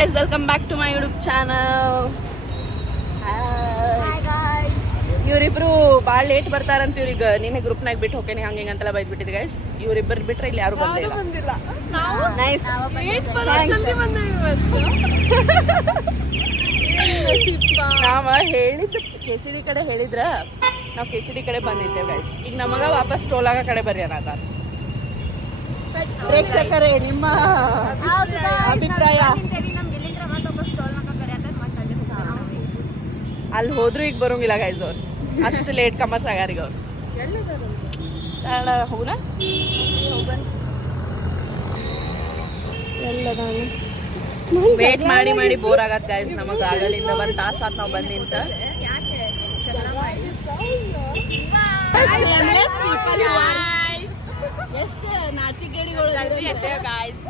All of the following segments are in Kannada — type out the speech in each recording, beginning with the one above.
Guys, welcome back to my YouTube channel. Hi guys. ಇವರಿಬ್ರು ಭಾಳ ಲೇಟ್ ಬರ್ತಾರಂತ ಇವ್ರಿಗೆ ನಿನ್ನೆ ಗ್ರೂಪ್ನಾಗ ಬಿಟ್ಟು ಹೋಗ್ತೇನೆ ಹಂಗೆ ಅಂತೆಲ್ಲ ಬೈದ್ಬಿಟ್ಟಿದ್ದೆ ಗೈಸ್. ಇವರಿಬ್ಬರು ಬಿಟ್ರೆ ಇಲ್ಲಿ ಯಾರು ಬಂದಿಲ್ಲ. ನೈಸ್. ನಾವ ಹೇಳಿದ್ದು ಕೆಸಿಡಿ ಕಡೆ ಹೇಳಿದ್ರ ನಾವು ಕೆಸಿಡಿ ಕಡೆ ಬಂದಿದ್ದೇವೆ ಗೈಸ್. ಈಗ ನಮಗ ವಾಪಸ್ ಟೋಲಾಗ ಕಡೆ ಬರ್ರಿ ಅನ್ನೋದ. ಪ್ರೇಕ್ಷಕರೇ ನಿಮ್ಮ ಅಭಿಪ್ರಾಯ? ಅಲ್ಲಿ ಹೋದ್ರು ಈಗ ಬರೋಂಗಿಲ್ಲ ಗೈಸ್ ಅವ್ರು, ಅಷ್ಟು ಲೇಟ್ ಕಮರ್ಸ್ ಆಗ್ಯಾರೀಗ ಅವ್ರು. ಹೌದಾ ವೇಟ್ ಮಾಡಿ ಮಾಡಿ ಬೋರ್ ಆಗತ್ ಗೈಸ್ ನಮಗ. ಆಗಲಿಂದ 1 ತಾಸು ಆತ್ ನಾವು ಬಂದಿಂತ. ಎಷ್ಟು ನಾಚಿಗೇಡಿಗಳು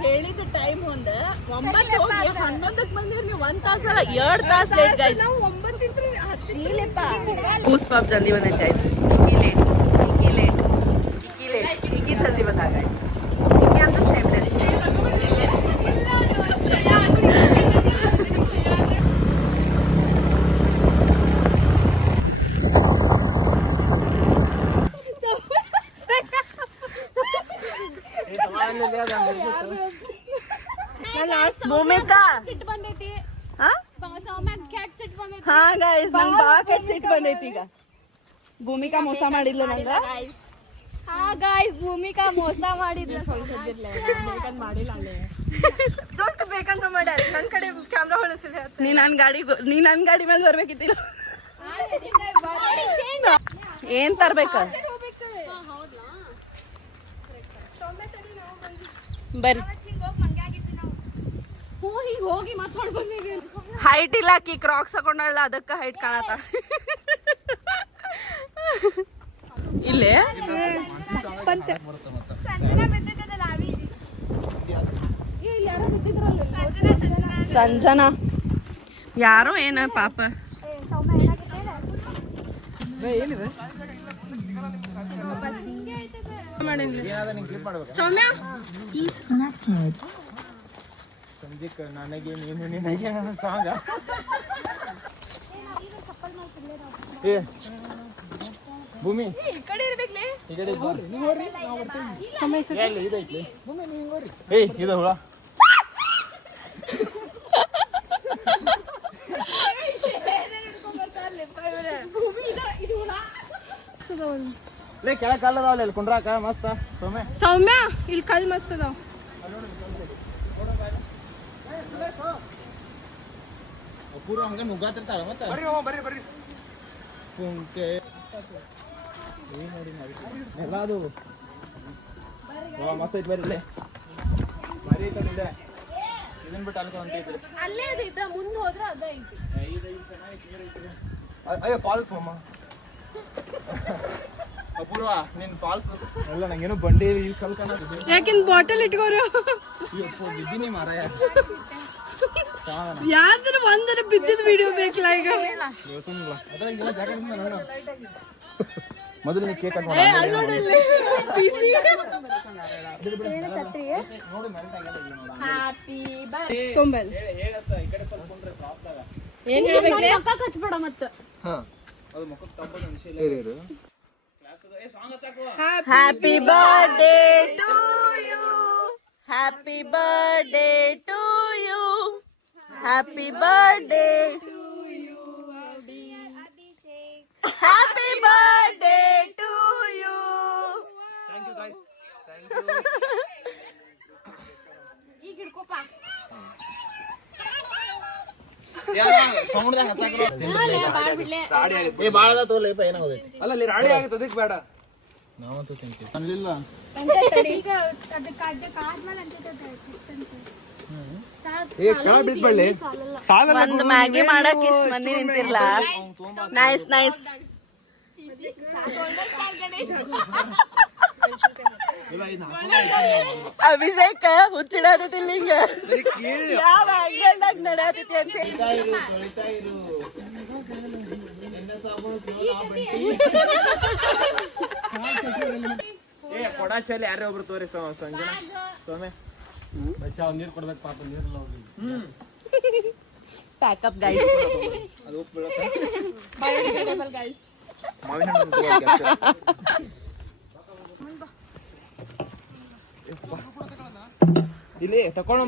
ಹೇಳಿದ ಟೈಮ್ ಒಂದು 9 ಹೋಗಿ 11ಕ್ಕೆ ಬಂದಿರಿ ನೀವು. 1 ತಾಸಲ್ಲ 2 ತಾಸು ಲೇಟ್ ಗೈಸ್. ಕೂಸ್ ಪಾಪ್ ಜಲ್ದಿ ಬಂದೈತೆ ಗೈಸ್. ಇಕ್ಕಿ ಲೇಟ್ ಇಕ್ಕಿ ಜಲ್ದಿ ಬಂದ ಗೈಸ್. ಇಕ್ಕಿ ಅಂತೂ ಶೇಮ್ಲೆಸ್. ಭೂಮಿಕಾ ಹಾ ಗೈಸ್ ನಂಗೆ ಭಾಳ ಕೆಟ್ಟ ಸಿಟ್ಟು ಬಂದೈತಿ ಈಗ. ಭೂಮಿಕಾ ಮೋಸ ಮಾಡಿದ್ಲು ನಂಗ. ಹಾ ಗೈಸ್, ಭೂಮಿಕಾ ಮೋಸ ಮಾಡಿದ್ಲು. ಬೇಕಂತ ಮಾಡ್ಯಾರ. ನನ್ನ ಕಡೆ ಕ್ಯಾಮ್ರಾ ಹೊಳಸಿಲ್ಲ. ನೀ ನನ್ ಗಾಡಿ ಮೇಲೆ ಬರ್ಬೇಕಿತ್ತಿಲ್ಲ. ಏನ್ ತರ್ಬೇಕ ಬರ್ರಿ. ಹೋಗಿ ಮಾತಾಡ್ ಬಂದಿವಿ. ಹೈಟ್ ಇಲ್ಲ ಆಕಿ, ಕ್ರಾಕ್ಸ್ ಹಾಕೊಂಡಲ್ಲ ಅದಕ್ಕ ಹೈಟ್ ಕಾಣತ್ತ. ಇಲ್ಲೇ ಸಂಜನಾ ಯಾರೋ ಏನ ಪಾಪ. ಸೌಮ್ಯ ನನಗೆ ನೀನು ನಿನಗೆ ಸಾಂಗ ಭೂಮಿ ಈ ಕಡೆ ಇರ್ಬೇಕ್ಲೆ. ಈ ಕಡೆ ಸಮಯ ಇದೈತ್ಲೆ ಭೂಮಿ ನೀವು ಹಿಂಗೋರಿ. ಏಯ್ ಇದು ಹುಳ ಲೇ ಕೆಳಗೆ ಕಲ್ಲು ಅದಾವಲ್ಲ ಇಲ್ಲಿ ಕುಂಡ್ರಾಕ ಮಸ್ತ. ಸೌಮ್ಯ ಇಲ್ಲಿ ಕಲ್ಲು ಮಸ್ತ್ ಅದಾವ. ಪೂರ ಹಂಗ ನುಗ್ಗಾತಿರ್ತಾರ ಮತ್ತೆ. ಬರ್ರಿ ಕುಂಕೆ ಎಲ್ಲ ಅದು ಮಸ್ತ್ ಐತಿ. ಬರ್ರಿ ಮರಿ ಐತೆ ಇದನ್ ಬಿಟ್ಟು ಅಲ್ಕ ಹೊಂಟೈತ್ರಿ. ಅಲ್ಲೇ ಅದೈತ ಮುಂದೆ ಹೋದ್ರೆ ಅದ ಐತಿ. ಅಯ್ಯೋ ಫಾಲ್ಸ್ ಮಮ್ಮ. ಅಪೂರ್ವ ನಿನ್ ಫಾಲ್ಸ್ ಅಲ್ಲ ನಂಗೇನು ಬಂಡಿ ಈ ಸ್ವಲ್ಪ ಯಾಕಿನ್ ಬಾಟಲ್ ಇಟ್ಕೋರು ಬಿದ್ದೀನಿ ಮಾರಾಯ. ಯಾವ್ದಾರ ಒಂದರ ಬಿದ್ದಿದ್ ವಿಡಿಯೋ ಬೇಕಲ್ಲ ಈಗ. ಮೊದಲು ನೀ ಕೇಕ್ ಹಚ್ಬೇಡ ಮತ್ತ. Happy birthday to you, happy birthday to you, happy birthday to you, happy birthday to you. Thank you guys, thank you. ಈಗ ಹಿಡ್ಕೋಪ. ಅಲ್ಲ ಅಲ್ಲಿ ರಾಡಿ ಆಗುತ್ತೆ ಅದಕ್ಕೆ ಬೇಡ. ನಾವಂತೂ ತಿಂತೀವಿ ಅಲ್ಲಿಲ್ಲ. ಒಂದು ಮ್ಯಾಗಿ ಮಾಡಕ್ ಇಷ್ಟು ಮಂದಿ ನಿಂತಿರ್ಲ. Nice nice. ಅಭಿಷೇಕ ಹುಚ್ಚಿಡಾದತಿಲ್ಲ ಹಿಂಗ ಯಾವ ಅಂಗಲ್ದಾಗ ನಡೆಯತೈತಿ ಅಂತ ಕೊಡ ಚಲಿ ಯಾರೇ ಒಬ್ರು ತೋರಿ ಸಂಜನಾ ಸೋಮೆ ನೀರ್ ಕೊಡ್ಬೇಕು ಪಾಪ ನೀರ್ಲ್ಲ ಪ್ಯಾಕಪ್ ಗೈಸ್. ಅದು ಉಪ್ಪು ಬೀಳುತ್ತೆ. Biodegradable guys. ಮಾವಿನ ಹಣ್ಣು ತಗೊಳ್ಳಿ ಇಲ್ಲಿ ತಕೊಂಡು